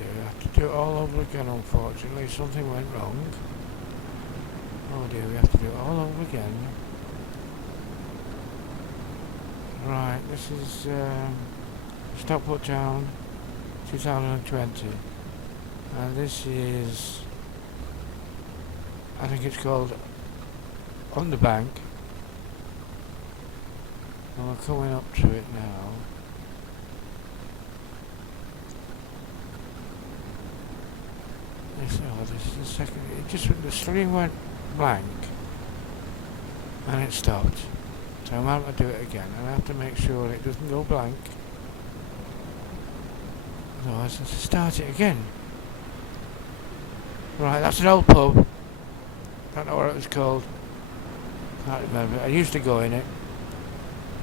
dear, I have to do it all over again, unfortunately. Something went wrong. Oh dear, we have to do it all over again. Right, this is Stockport Town 2020. And this is, I think it's called On the Bank. And we're coming up to it now. This is the second. The stream went blank and it stopped. So I'm going to do it again, and I have to make sure it doesn't go blank. Otherwise, I have to start it again. Right, that's an old pub. Don't know what it was called. Can't remember. I used to go in it.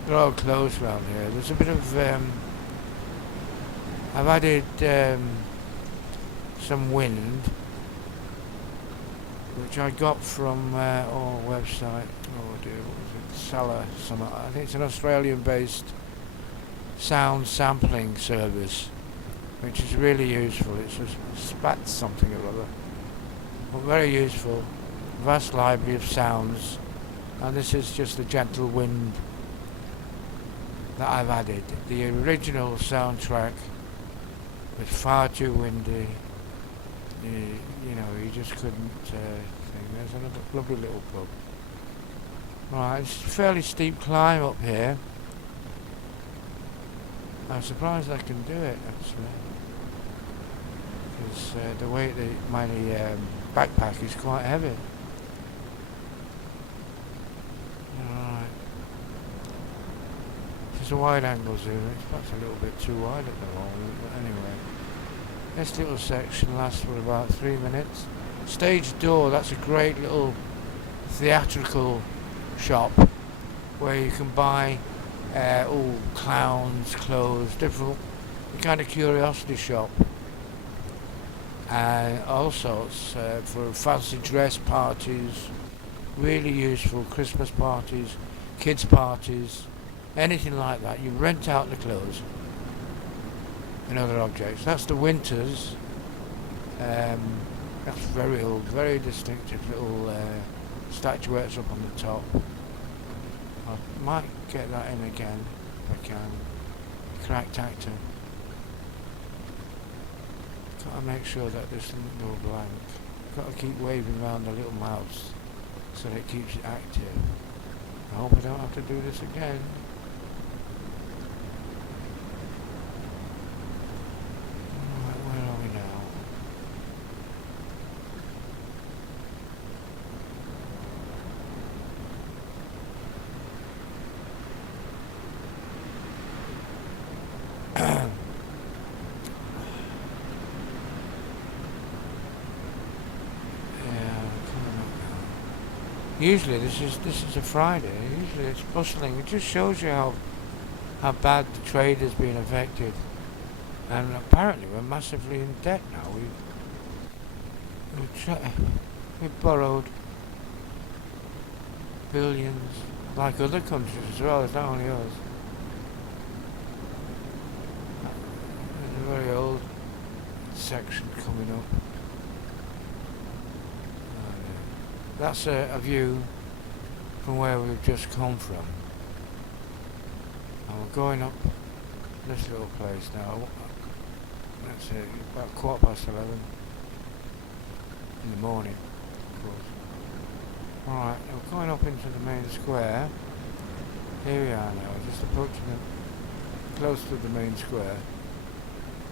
They're all closed around here. There's a bit of. I've added some wind, which I got from website. Oh dear, what was it? Salah. I think it's an Australian-based sound sampling service, which is really useful. It's a spat something or other, but very useful. Vast library of sounds, and this is just the gentle wind that I've added. The original soundtrack was far too windy. You just couldn't think. There's another lovely little pub. Right, it's a fairly steep climb up here. I'm surprised I can do it, actually. Because the weight of my backpack is quite heavy. Right. It's a wide angle zoom. It's perhaps a little bit too wide at the moment, but anyway. This little section lasts for about 3 minutes. Stage door, that's a great little theatrical shop where you can buy all clowns, clothes, different kind of curiosity shop. And all sorts for fancy dress parties, really useful, Christmas parties, kids parties, anything like that. You rent out the clothes and other objects. That's the Winters. That's very old, very distinctive little statuettes up on the top. I might get that in again if I can. Cracked actor. Got to make sure that this doesn't go blank. Got to keep waving around the little mouse so that it keeps it active. I hope I don't have to do this again. Usually this is a Friday. Usually it's bustling. It just shows you how bad the trade has been affected. And apparently we're massively in debt now. We've borrowed billions, like other countries as well. It's not only us. There's a very old section coming up. That's a view from where we've just come from. And we're going up this little place now. That's it, about 11:15 in the morning, of course. Alright, we're going up into the main square. Here we are now, just approaching it, close to the main square.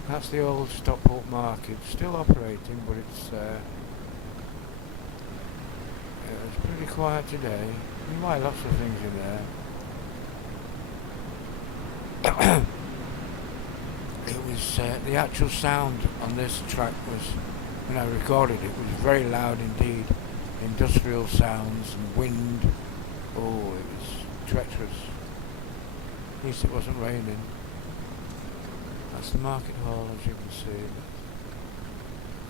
That's the old Stockport market, still operating, but it's pretty quiet today. You buy lots of things in there. It was the actual sound on this track was, when I recorded it, was very loud indeed. Industrial sounds and wind. Oh, it was treacherous. At least it wasn't raining. That's the market hall, as you can see.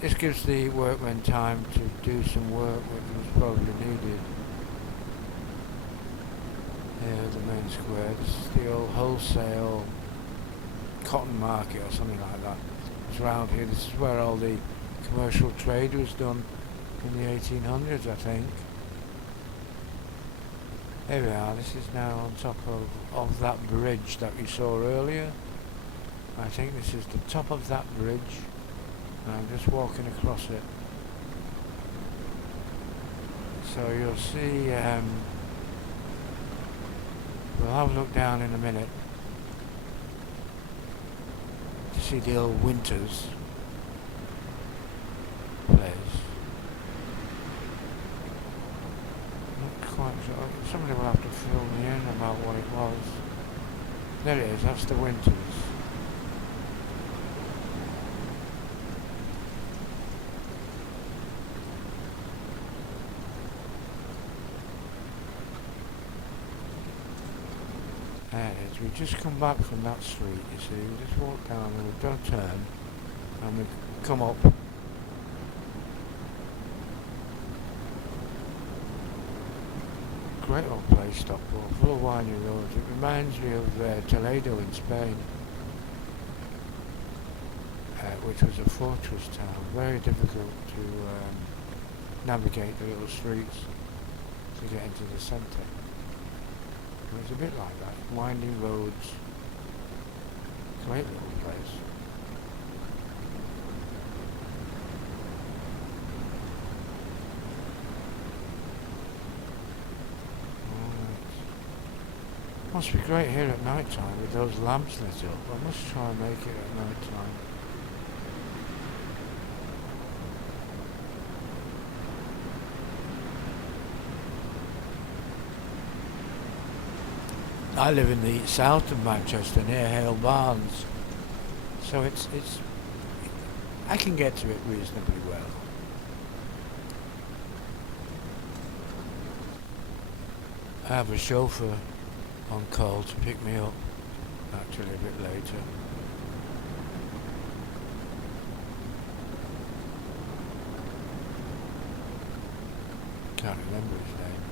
This gives the workmen time to do some work which was probably needed. Here, the main square. This is the old wholesale cotton market or something like that. it's around here. This is where all the commercial trade was done in the 1800s, I think. Here we are. This is now on top of that bridge that we saw earlier. I think this is the top of that bridge. And I'm just walking across it. So you'll see, we'll have a look down in a minute to see the old Winters place. Not quite sure. Somebody will have to fill me in about what it was. There it is, that's the Winters. There it is. We've just come back from that street, you see. We just walked down and we've done a turn and we've come up. Great old place, Stockport, full of windy roads. It reminds me of Toledo in Spain, which was a fortress town. Very difficult to navigate the little streets to get into the centre. It was a bit like that, winding roads, great little place. Right. Must be great here at night time with those lamps lit up. I must try and make it at night time. I live in the south of Manchester near Hale Barnes, so it's I can get to it reasonably well. I have a chauffeur on call to pick me up, actually a bit later. Can't remember his name.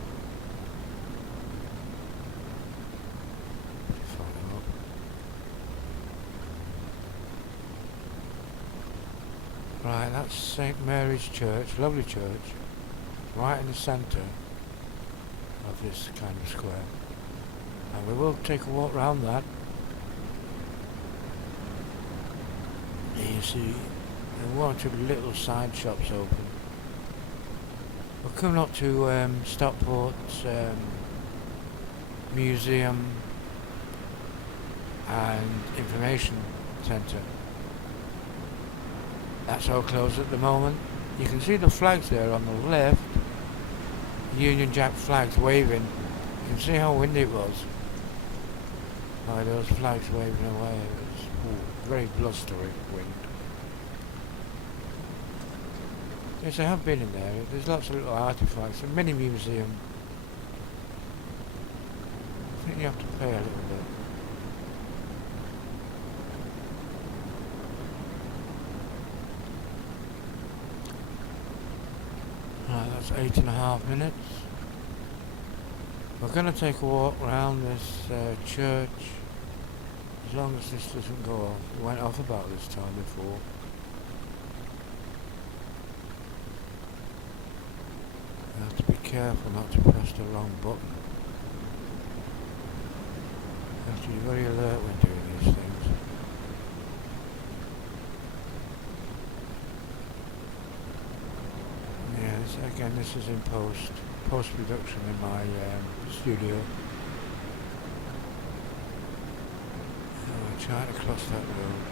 Right, that's St Mary's Church, lovely church, right in the centre of this kind of square. And we will take a walk round that. Here you see one or two little side shops open. We're coming up to Stockport Museum and Information Centre. That's all closed at the moment. You can see the flags there on the left, Union Jack flags waving. You can see how windy it was. By those flags waving away, it was very blustery wind. Yes, I have been in there. There's lots of little artifacts, a mini museum. I think you have to pay a little bit. Right, that's 8.5 minutes. We're going to take a walk around this church, as long as this doesn't go off. It went off about this time before. You have to be careful not to press the wrong button. You have to be very alert when doing these things. Yeah, again, this is in post-production in my studio. Oh, trying to cross that road.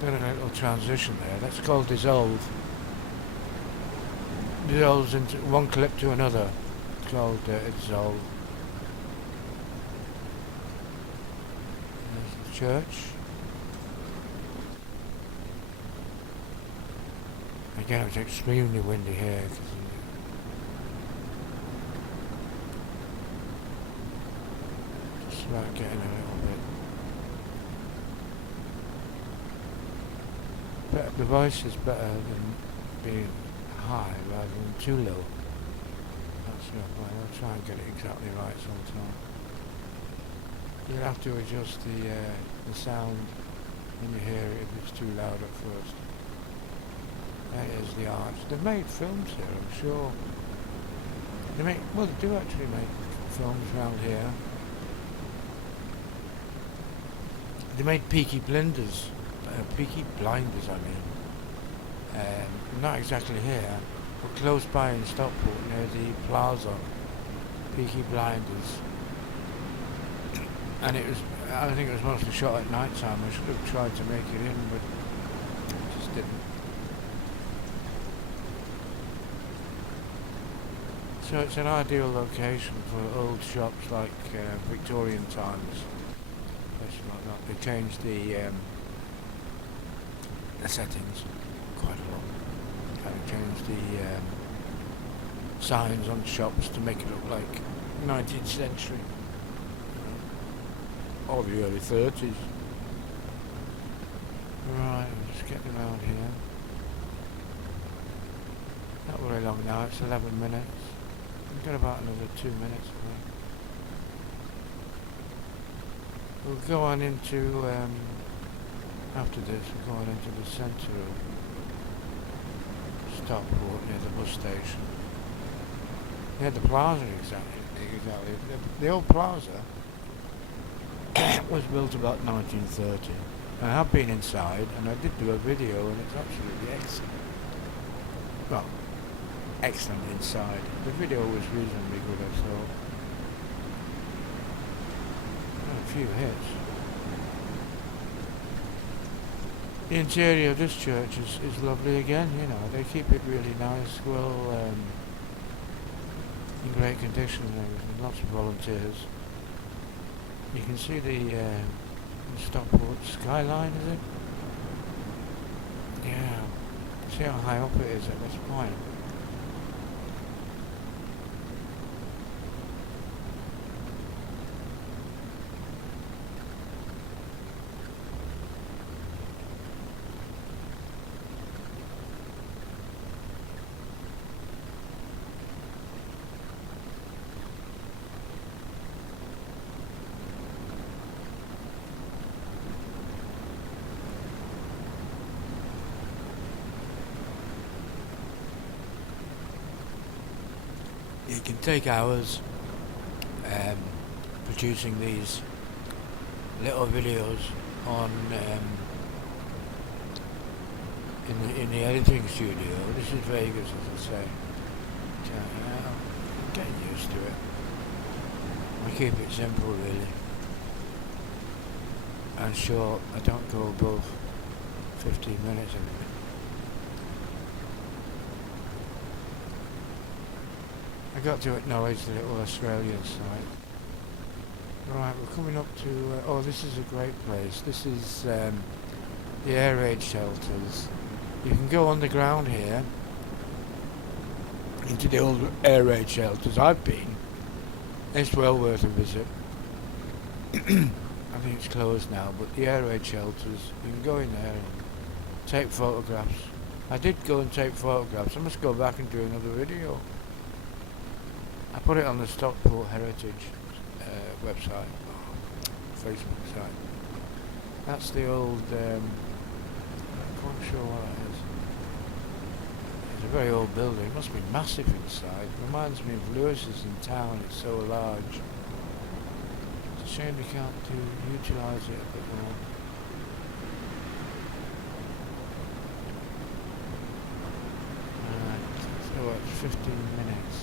Done a little transition there. That's called dissolve. Dissolves into one clip to another. It's called dissolve. There's the church. Again, it's extremely windy here. Just about getting a little bit. But the voice is better than being high rather than too low. That's not right. I'll try and get it exactly right sometime. You'll have to adjust the sound when you hear it if it's too loud at first. That is the arch. They've made films here, I'm sure. They do actually make films around here. They made Peaky Blinders, I mean. Not exactly here, but close by in Stockport, near the plaza. Peaky Blinders. And I think it was mostly shot at night time. I should have tried to make it in, but I just didn't. So it's an ideal location for old shops like Victorian times. Places like that. They changed the settings quite a lot. They changed the signs on shops to make it look like 19th century. Or the early 30s. Right, I'm just getting around here. Not very long now, it's 11 minutes. We've got about another 2 minutes, I think. We'll go on into, after this, we'll go on into the centre of Stockport, near the bus station. Near the plaza, exactly. The old plaza was built about 1930. I have been inside, and I did do a video, and it's absolutely excellent. Well, excellent inside. The video was reasonably good, I thought. A few hits. The interior of this church is lovely again, you know. They keep it really nice, well, in great condition and everything. Lots of volunteers. You can see the Stockport skyline, is it? Yeah. See how high up it is at this point. It can take hours producing these little videos on in the editing studio. This is Vegas, as I say. I'm getting used to it. I keep it simple, really, and short. I don't go above 15 minutes of it. I got to acknowledge the little Australian site. Right, we're coming up to... oh, this is a great place. This is the air raid shelters. You can go underground here into the old air raid shelters. I've been. It's well worth a visit. I think it's closed now, but the air raid shelters, you can go in there and take photographs. I did go and take photographs. I must go back and do another video. I put it on the Stockport Heritage website, Facebook site. That's the old, I'm not quite sure what it is. It's a very old building. It must be massive inside. Reminds me of Lewis's in town. It's so large. It's a shame we can't utilise it a bit more. Alright, so it's 15 minutes.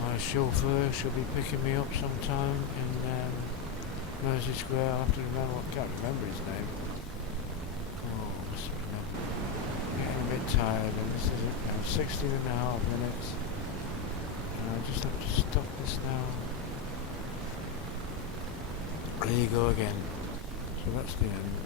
My chauffeur shall be picking me up sometime in Mersey Square. I'll have to remember. I can't remember his name. Oh, I must remember. I'm getting a bit tired, and this is it now. 16.5 minutes. And I just have to stop this now. There you go again. So that's the end.